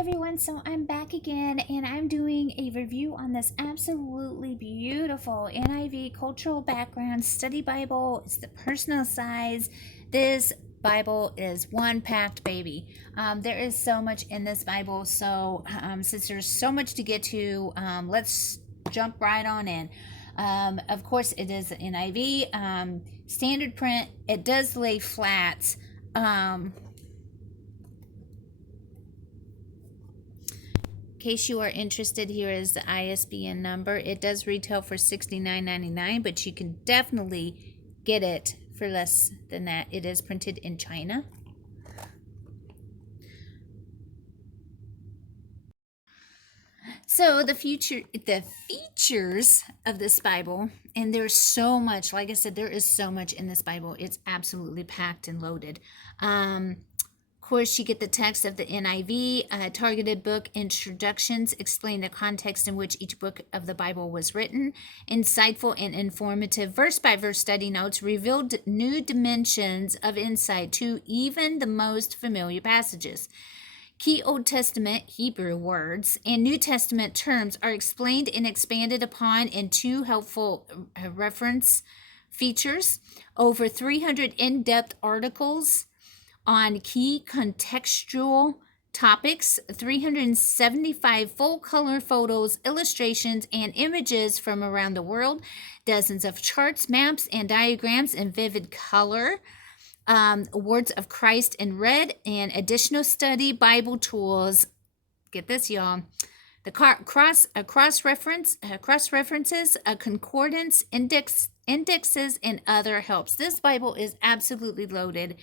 everyone, so I'm back again and I'm doing a review on this absolutely beautiful NIV Cultural Background Study Bible. It's the personal size. This Bible is one packed baby. There is so much in this Bible, so since there's so much to get to, let's jump right on in. Of course, it is NIV, standard print. It does lay flat. In case you are interested, here is the ISBN number. It does retail for $69.99, but you can definitely get it for less than that. It is printed in China. So the features of this Bible, and there's so much, like I said, there is so much in this Bible. It's absolutely packed and loaded. Of course, you get the text of the NIV, targeted book introductions explain the context in which each book of the Bible was written. Insightful and informative verse-by-verse study notes revealed new dimensions of insight to even the most familiar passages. Key Old Testament Hebrew words and New Testament terms are explained and expanded upon in two helpful reference features. Over 300 in-depth articles on key contextual topics, 375 full-color photos, illustrations, and images from around the world, dozens of charts, maps, and diagrams in vivid color, words of Christ in red, and additional study Bible tools. Get this, y'all. The cross references, a concordance, indexes, and other helps. This Bible is absolutely loaded.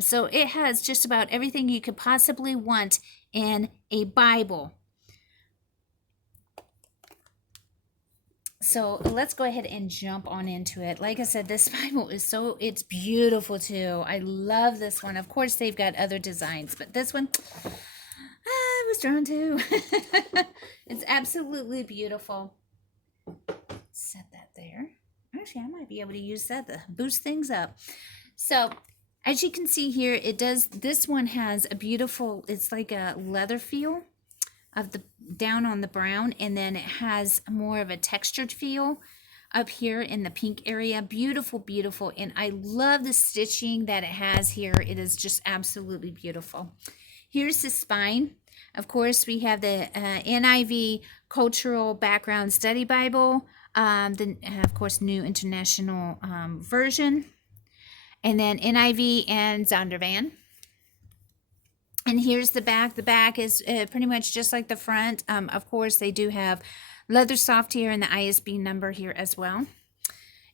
So it has just about everything you could possibly want in a Bible. So let's go ahead and jump on into it. Like I said, this Bible is it's beautiful too. I love this one. Of course, they've got other designs, but this one I was drawn to. It's absolutely beautiful. Set that there. Actually, I might be able to use that to boost things up. So as you can see here, this one has a beautiful, it's like a leather feel of the down on the brown, and then it has more of a textured feel up here in the pink area. Beautiful, beautiful, and I love the stitching that it has here. It is just absolutely beautiful. Here's the spine. Of course, we have the NIV Cultural Background Study Bible, of course, New International Version, and then NIV and Zondervan. And here's the back. The back is pretty much just like the front. Of course, they do have leather soft here and the ISBN number here as well.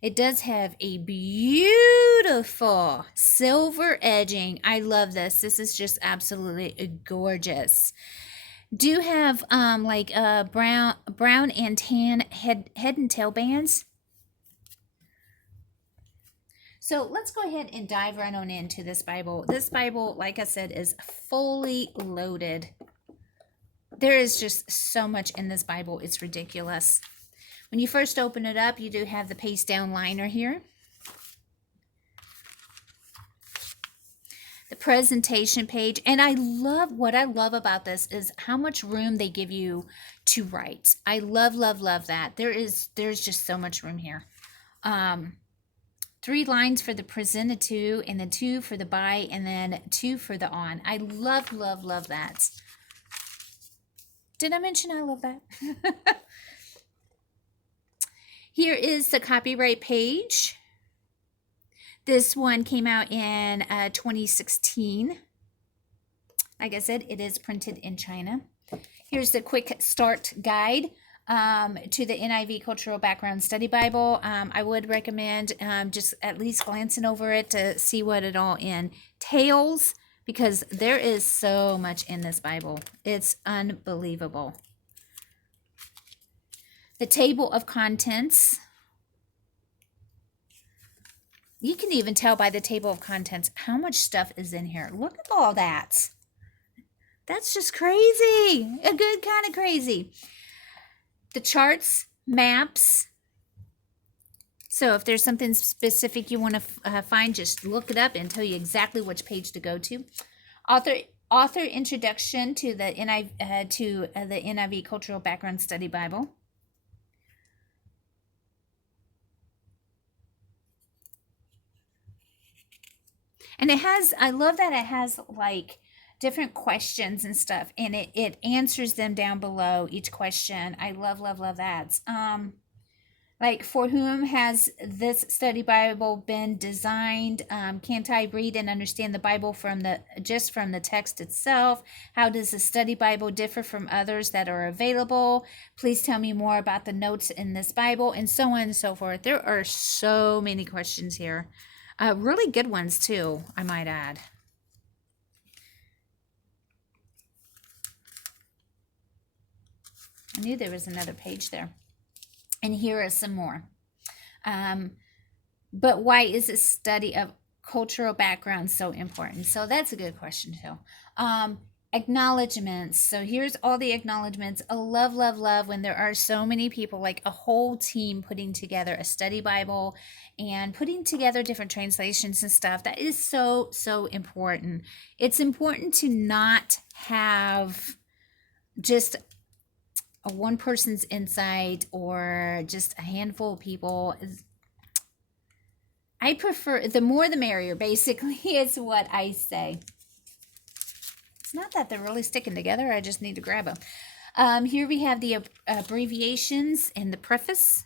It does have a beautiful silver edging. I love this. This is just absolutely gorgeous. Do have like brown and tan head and tail bands. So let's go ahead and dive right on into this Bible. This Bible, like I said, is fully loaded. There is just so much in this Bible. It's ridiculous. When you first open it up, you do have the paste down liner here. The presentation page. And what I love about this is how much room they give you to write. I love, love, love that. There's just so much room here. 3 lines for the presented to, and then 2 for the by, and then 2 for the on. I love, love, love that. Did I mention I love that? Here is the copyright page. This one came out in 2016. Like I said, it is printed in China. Here's the quick start guide to the NIV Cultural Background Study Bible. I would recommend just at least glancing over it to see what it all entails, because there is so much in this Bible. It's unbelievable. The table of contents. You can even tell by the table of contents how much stuff is in here. Look at all that. That's just crazy. A good kind of crazy. The charts, maps. So if there's something specific you want to find, just look it up and tell you exactly which page to go to. author introduction to the NIV Cultural Background Study Bible. And it has, I love that it has like different questions and stuff, and it answers them down below each question. I love, love, love that. Like, for whom has this study Bible been designed? Can't I read and understand the Bible from the text itself? How does the study Bible differ from others that are available? Please tell me more about the notes in this Bible, and so on and so forth. There are so many questions here. Really good ones too, I might add. I knew there was another page there. And here are some more. But why is the study of cultural background so important? So that's a good question too. Acknowledgements. So here's all the acknowledgements. I love, love, love when there are so many people, like a whole team putting together a study Bible and putting together different translations and stuff. That is so, so important. It's important to not have just one person's insight or just a handful of people. I prefer, the more the merrier, basically, is what I say. It's not that they're really sticking together. I just need to grab them. Here we have the abbreviations and the preface.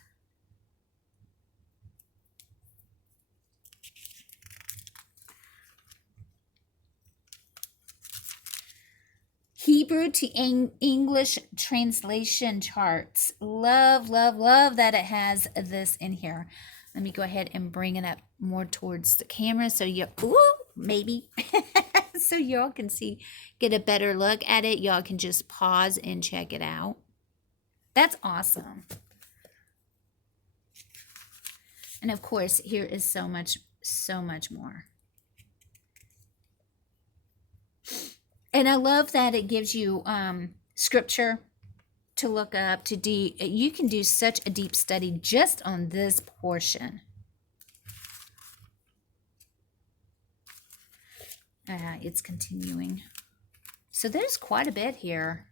Hebrew to English translation charts. Love, love, love that it has this in here. Let me go ahead and bring it up more towards the camera so you, maybe, so y'all can see, get a better look at it. Y'all can just pause and check it out. That's awesome. And of course, here is so much more. And I love that it gives you scripture to look up, you can do such a deep study just on this portion. It's continuing. So there's quite a bit here.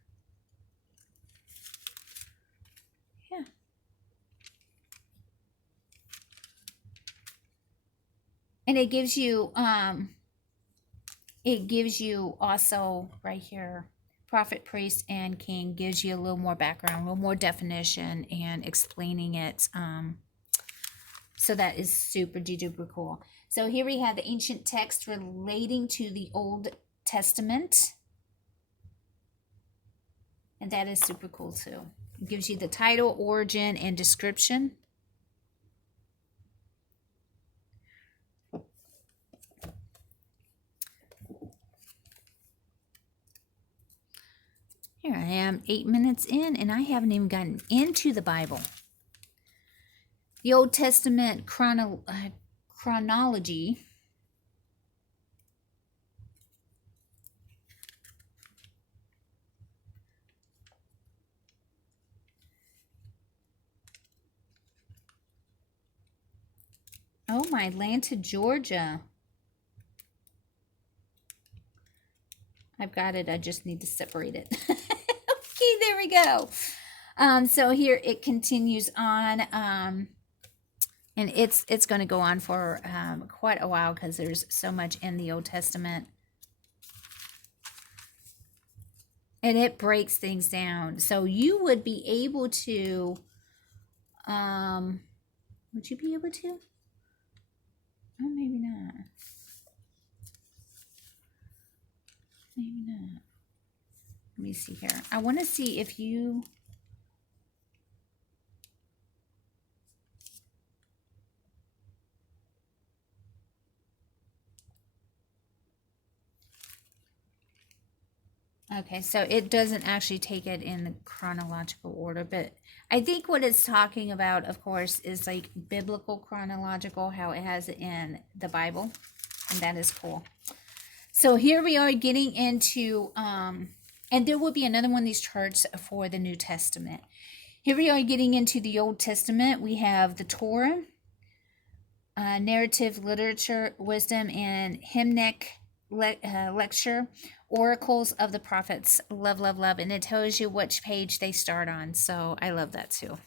Yeah. And it gives you also right here, prophet, priest, and king, gives you a little more background, a little more definition, and explaining it. So that is super duper cool. So here we have the ancient text relating to the Old Testament. And that is super cool too. It gives you the title, origin, and description. Here I am, 8 minutes in, and I haven't even gotten into the Bible. The Old Testament chronology. Oh, my Atlanta, Georgia. I've got it. I just need to separate it. Okay, there we go. So here it continues on. And it's going to go on for quite a while because there's so much in the Old Testament. And it breaks things down. So you would be able to, would you be able to? Oh, maybe not. Maybe not. Let me see here. I want to see if you... Okay, so it doesn't actually take it in the chronological order, but I think what it's talking about, of course, is like biblical chronological, how it has it in the Bible, and that is cool. So here we are getting into, and there will be another one of these charts for the New Testament. Here we are getting into the Old Testament. We have the Torah, narrative, literature, wisdom, and hymnic lecture, oracles of the prophets. Love, love, love. And it tells you which page they start on. So I love that too.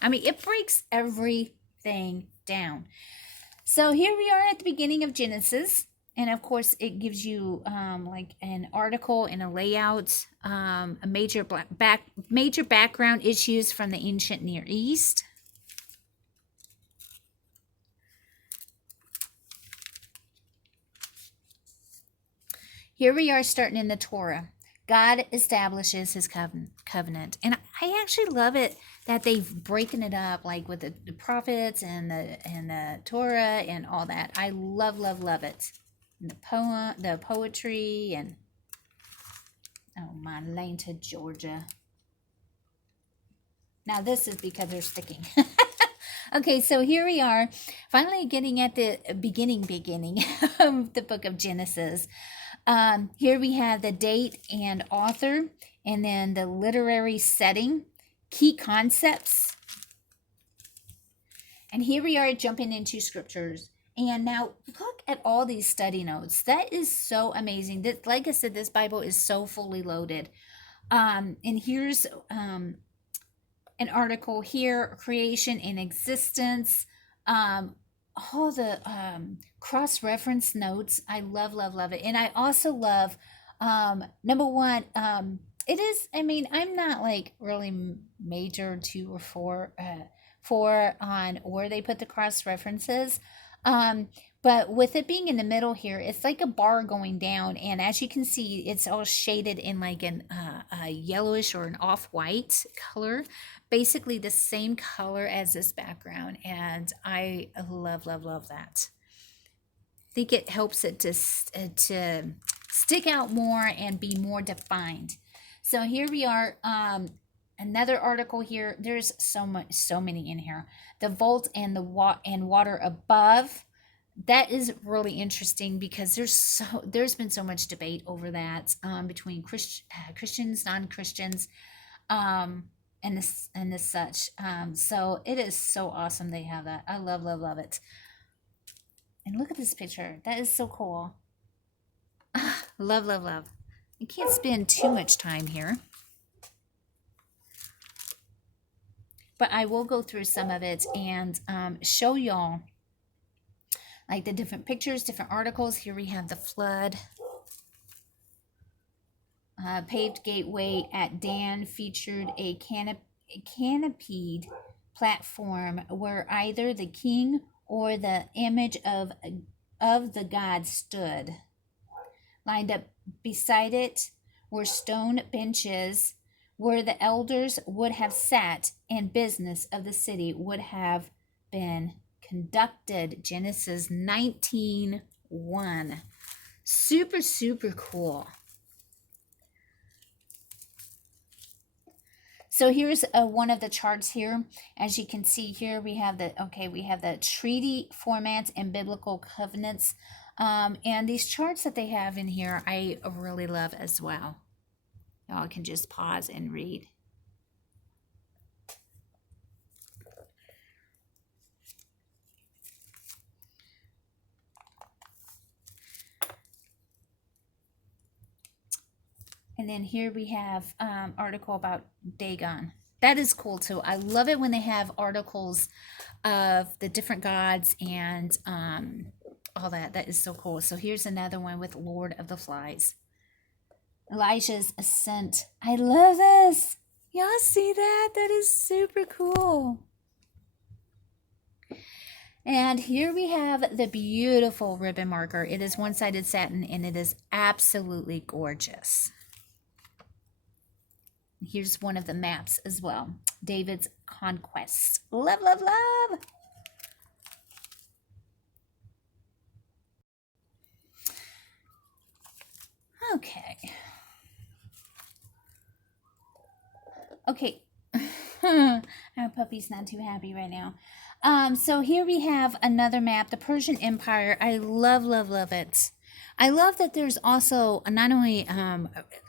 I mean, it breaks everything down. So here we are at the beginning of Genesis. And of course, it gives you like an article and a layout, a major background issues from the ancient Near East. Here we are starting in the Torah. God establishes his covenant. And I actually love it that they've broken it up like with the prophets and the Torah and all that. I love, love, love it. And the poetry, and oh, my lane to Georgia. Now this is because they're sticking. Okay, so here we are, finally getting at the beginning of the book of Genesis. Here we have the date and author, and then the literary setting, key concepts. And here we are jumping into scriptures. And now look at all these study notes. That is so amazing. This, like I said, this Bible is so fully loaded. And here's an article here, creation and existence. All the cross-reference notes. I love, love, love it. And I also love, number one, it is, I mean, I'm not like really major 2 or 4 on where they put the cross-references. But with it being in the middle here, it's like a bar going down, and as you can see, it's all shaded in like a yellowish or an off-white color, basically the same color as this background, and I love, love, love that. I think it helps it to stick out more and be more defined. So here we are, another article here. There's so many in here. The vault and the water above. That is really interesting because there's been so much debate over that between Christians, non-Christians, and this such. So it is so awesome they have that. I love, love, love it. And look at this picture. That is so cool. Love, love, love. You can't spend too much time here, but I will go through some of it and show y'all like the different pictures, different articles. Here we have the flood. Paved gateway at Dan featured a canopied platform where either the king or the image of the god stood. Lined up beside it were stone benches where the elders would have sat and business of the city would have been conducted. Genesis 19:1. Super, super cool. So here's one of the charts here. As you can see here, we have the treaty formats and biblical covenants. And these charts that they have in here, I really love as well. Y'all can just pause and read. And then here we have article about Dagon. That is cool too. I love it when they have articles of the different gods and all that. That is so cool. So here's another one with Lord of the Flies. Elijah's ascent. I love this. Y'all see that? That is super cool. And here we have the beautiful ribbon marker. It is one-sided satin and it is absolutely gorgeous. Here's one of the maps as well. David's conquest. Love, love, love. Okay. Okay. Our puppy's not too happy right now. So here we have another map, the Persian Empire. I love, love, love it. I love that there's also not only,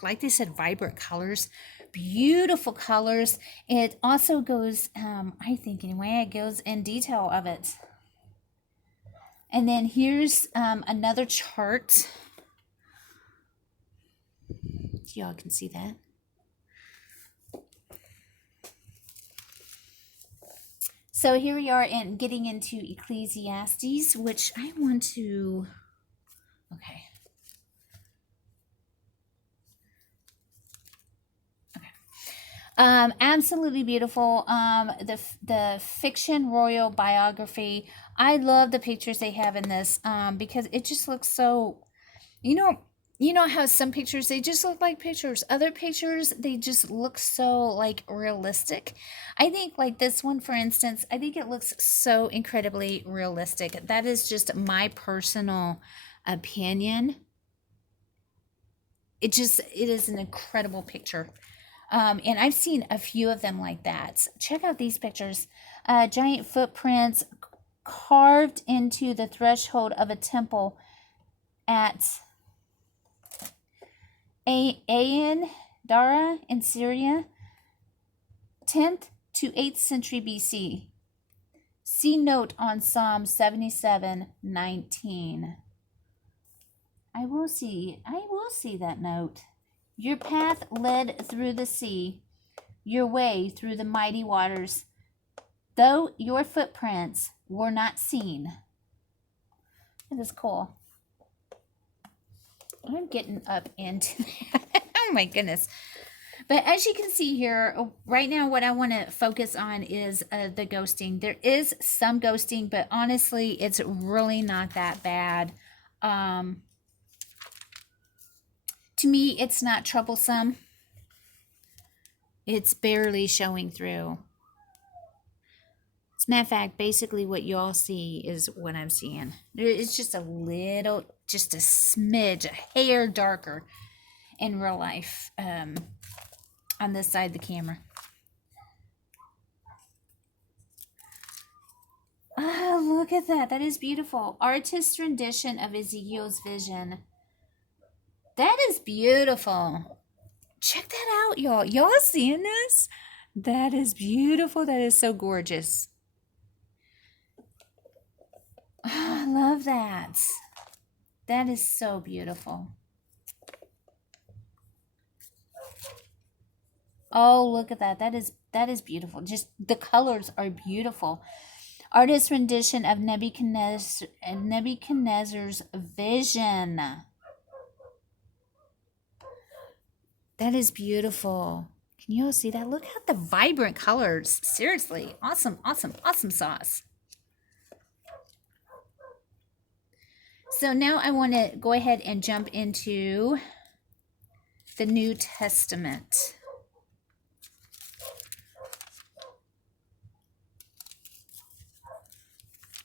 like they said, vibrant colors, beautiful colors. It also goes, I think anyway, it goes in detail of it. And then here's another chart. Y'all can see that. So here we are in getting into Ecclesiastes, which I want to, okay. Absolutely beautiful. The fiction royal biography. I love the pictures they have in this because it just looks so, you know, how some pictures they just look like pictures. Other pictures they just look so like realistic. I think like this one, for instance, I think it looks so incredibly realistic. That is just my personal opinion. It is an incredible picture. And I've seen a few of them like that. Check out these pictures. Giant footprints carved into the threshold of a temple at Ain Dara in Syria, 10th to 8th century BC. See note on Psalm 77:19. I will see that note. Your path led through the sea, your way through the mighty waters, though your footprints were not seen. That is cool. I'm getting up into that. Oh my goodness. But as you can see here, right now what I want to focus on is the ghosting. There is some ghosting, but honestly, it's really not that bad. To me, it's not troublesome. It's barely showing through. As a matter of fact, basically what you all see is what I'm seeing. It's just a little, just a smidge, a hair darker in real life on this side of the camera. Oh, look at that. That is beautiful. Artist's rendition of Ezekiel's vision. That is beautiful. Check that out, y'all. Y'all seeing this? That is beautiful. That is so gorgeous. Oh, I love that. That is so beautiful. Oh, look at that. That is beautiful. Just the colors are beautiful. Artist's rendition of Nebuchadnezzar's vision. That is beautiful. Can you all see that? Look at the vibrant colors. Seriously. Awesome, awesome, awesome sauce. So now I want to go ahead and jump into the New Testament.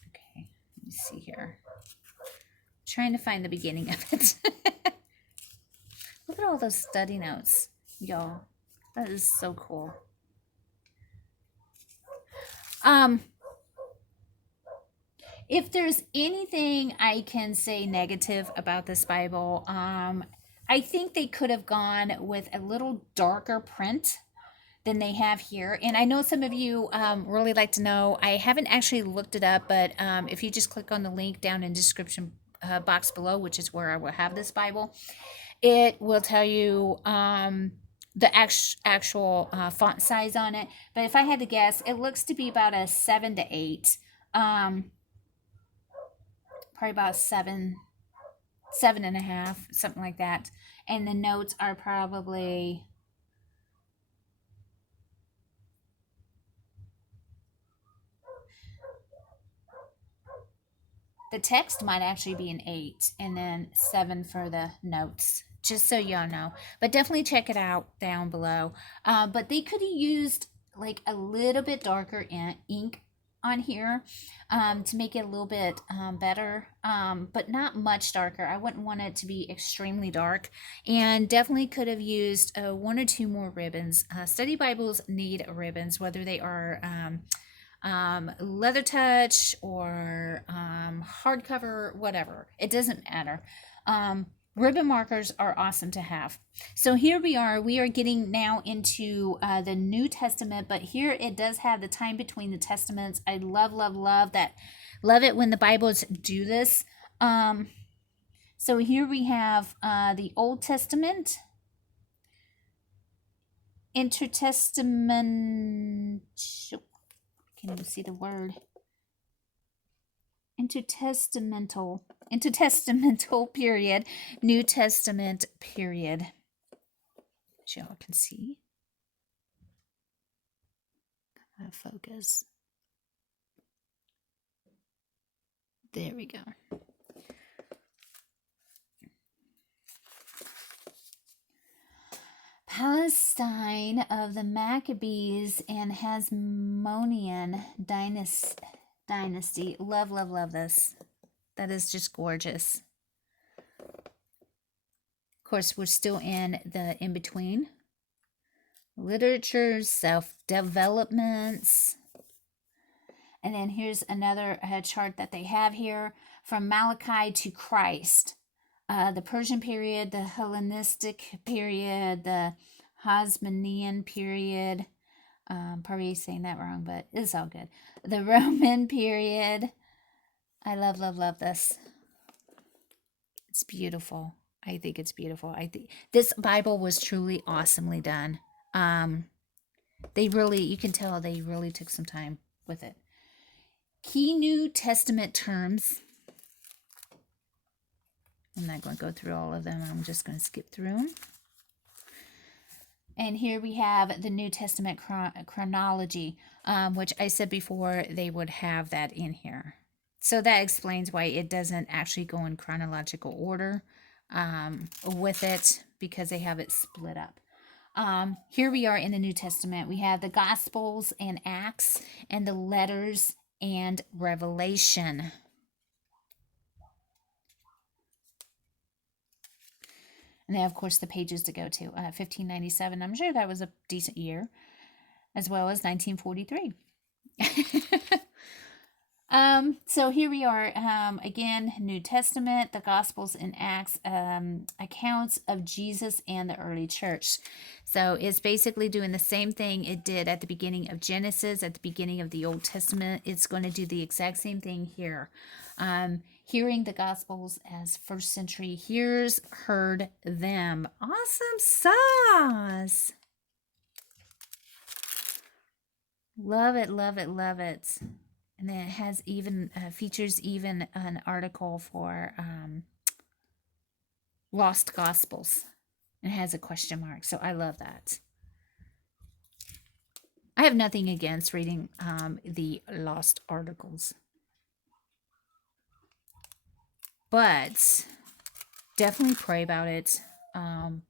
Okay, let me see here. I'm trying to find the beginning of it. Look at all those study notes, y'all. That is so cool. If there's anything I can say negative about this Bible, I think they could have gone with a little darker print than they have here. And I know some of you really like to know. I haven't actually looked it up, but if you just click on the link down in the description box below, which is where I will have this Bible, it will tell you the actual font size on it. But if I had to guess, it looks to be about a 7 to 8. Probably about 7.5, something like that. And the notes are probably the text might actually be an 8 and then 7 for the notes, just so y'all know. But definitely check it out down below. But they could have used like a little bit darker ink on here to make it a little bit better, but not much darker. I wouldn't want it to be extremely dark, and definitely could have used 1 or 2 more ribbons. Study Bibles need ribbons, whether they are leather touch or hardcover, whatever. It doesn't matter. Ribbon markers are awesome to have. So here we are getting now into the New Testament, but here it does have the time between the testaments. I love that. Love it when the Bibles do this. So here we have the Old Testament, intertestament. Can't even see the word. Intertestamental period, New Testament period. As y'all can see. Focus. There we go. Palestine of the Maccabees and Hasmonean dynasty. Love, love, love this. That is just gorgeous. Of course, we're still in the in-between. Literature, self-developments. And then here's another chart that they have here. From Malachi to Christ. The Persian period, the Hellenistic period, the Hasmonean period. Probably saying that wrong, but it's all good. The Roman period. I love, love, love this. It's beautiful. I think it's beautiful. I think this Bible was truly awesomely done. They really, you can tell they really took some time with it. Key New Testament terms. I'm not going to go through all of them. I'm just going to skip through them. And here we have the New Testament chronology, which I said before they would have that in here. So that explains why it doesn't actually go in chronological order with it, because they have it split up. Here we are in the New Testament. We have the Gospels and Acts and the letters and Revelation. And then, of course, the pages to go to. 1597, I'm sure that was a decent year, as well as 1943. So here we are, again, New Testament, the Gospels and Acts, accounts of Jesus and the early church. So it's basically doing the same thing it did at the beginning of Genesis, at the beginning of the Old Testament. It's going to do the exact same thing here. Hearing the Gospels as first century hearers heard them. Awesome sauce. Love it, love it, love it. And then it has even, features even an article for Lost Gospels. It has a question mark, so I love that. I have nothing against reading the lost articles. But definitely pray about it.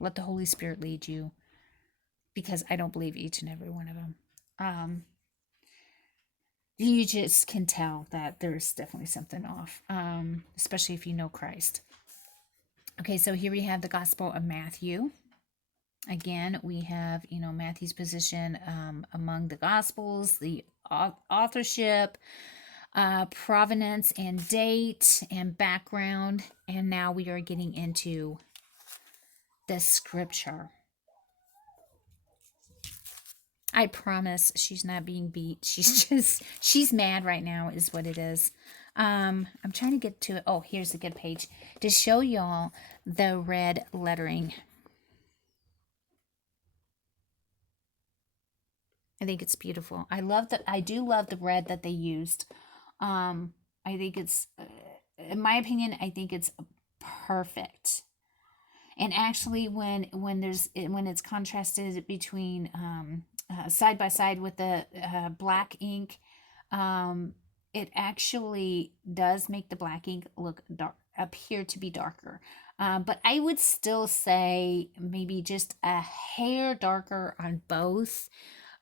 Let the Holy Spirit lead you, because I don't believe each and every one of them. You just can tell that there's definitely something off, especially if you know Christ. Okay, so here we have the Gospel of Matthew. Again, we have, Matthew's position among the Gospels, the authorship, provenance and date and background. And now we are getting into the scripture. I promise she's not being beat. She's mad right now is what it is. I'm trying to get to it. Oh, here's a good page to show y'all the red lettering. I think it's beautiful. I do love the red that they used. I think it's, in my opinion, I think it's perfect. And actually, when it's contrasted between side by side with the black ink, it actually does make the black ink look dark, appear to be darker. But I would still say maybe just a hair darker on both.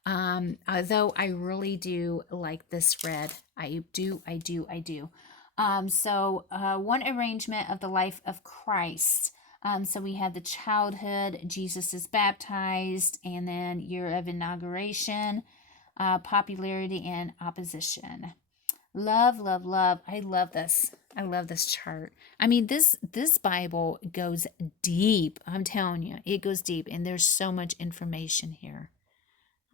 Although I really do like this red. I do. So one arrangement of the life of Christ. So we have the childhood, Jesus is baptized, and then year of inauguration, popularity and opposition. Love, love, love. I love this. I love this chart. I mean, this Bible goes deep. I'm telling you, it goes deep, and there's so much information here.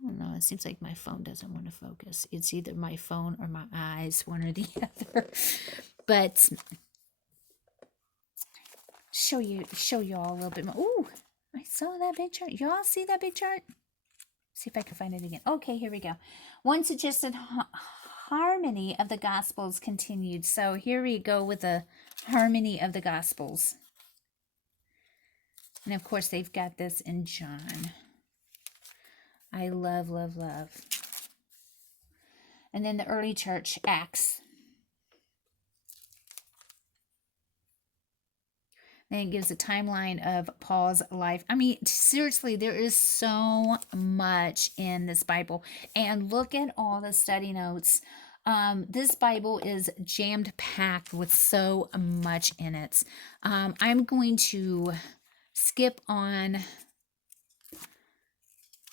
I don't know. It seems like my phone doesn't want to focus. It's either my phone or my eyes, one or the other. But show you all a little bit more. Ooh, I saw that big chart. Y'all see that big chart? See if I can find it again. Okay, here we go. One suggested harmony of the Gospels continued. So here we go with the harmony of the Gospels. And of course, they've got this in John. I love, love, love. And then the early church, Acts. Then it gives a timeline of Paul's life. I mean, seriously, there is so much in this Bible. And look at all the study notes. This Bible is jammed packed with so much in it. I'm going to skip on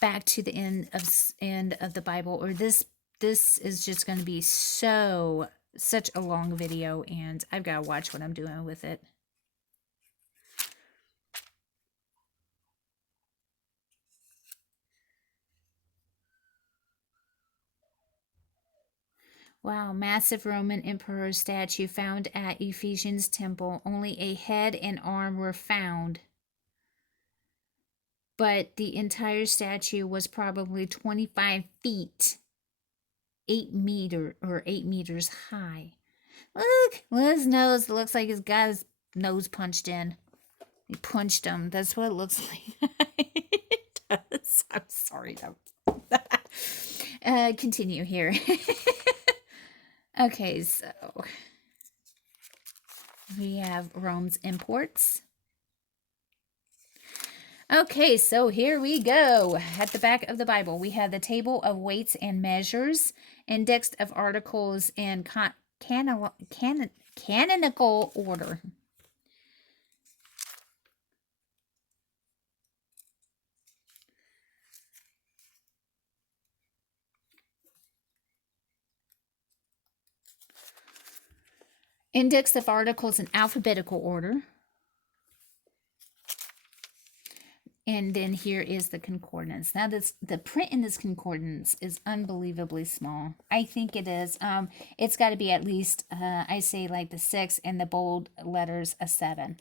back to the end of the Bible, or this is just going to be such a long video, and I've got to watch what I'm doing with it. Wow, massive Roman emperor statue found at Ephesians temple. Only a head and arm were found, but the entire statue was probably 25 feet, 8 meters high. Look, his nose. It looks like he's got his nose punched in. He punched him. That's what it looks like. It does. I'm sorry. Continue here. Okay, so we have Rome's imports. Okay, so here we go. At the back of the Bible, we have the table of weights and measures, index of articles in canonical order. Index of articles in alphabetical order. And then here is the concordance. Now the print in this concordance is unbelievably small. I think it is. It's got to be at least, I say like the 6 and the bold letters a 7.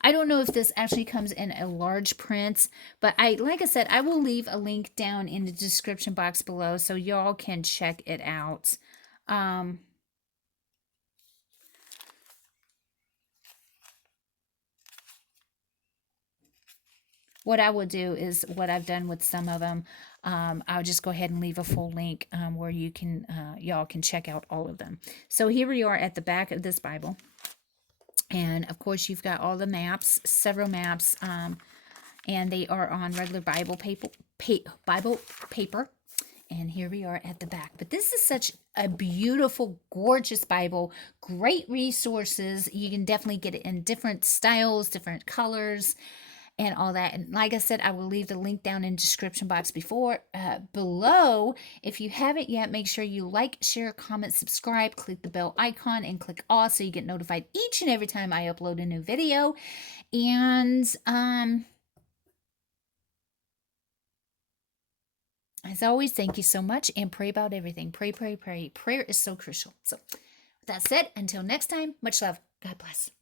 I don't know if this actually comes in a large print, but like I said, I will leave a link down in the description box below so y'all can check it out. What I will do is what I've done with some of them. I'll just go ahead and leave a full link where you can, y'all can check out all of them. So here we are at the back of this Bible. And of course, you've got all the maps, several maps, and they are on regular Bible paper. And here we are at the back. But this is such a beautiful, gorgeous Bible. Great resources. You can definitely get it in different styles, different colors, and all that. And like I said, I will leave the link down in the description box below. If you haven't yet, make sure you like, share, comment, subscribe, click the bell icon, and click all so you get notified each and every time I upload a new video. And as always, thank you so much, and pray about everything. Pray, pray, pray. Prayer is so crucial. So with that said, until next time, much love. God bless.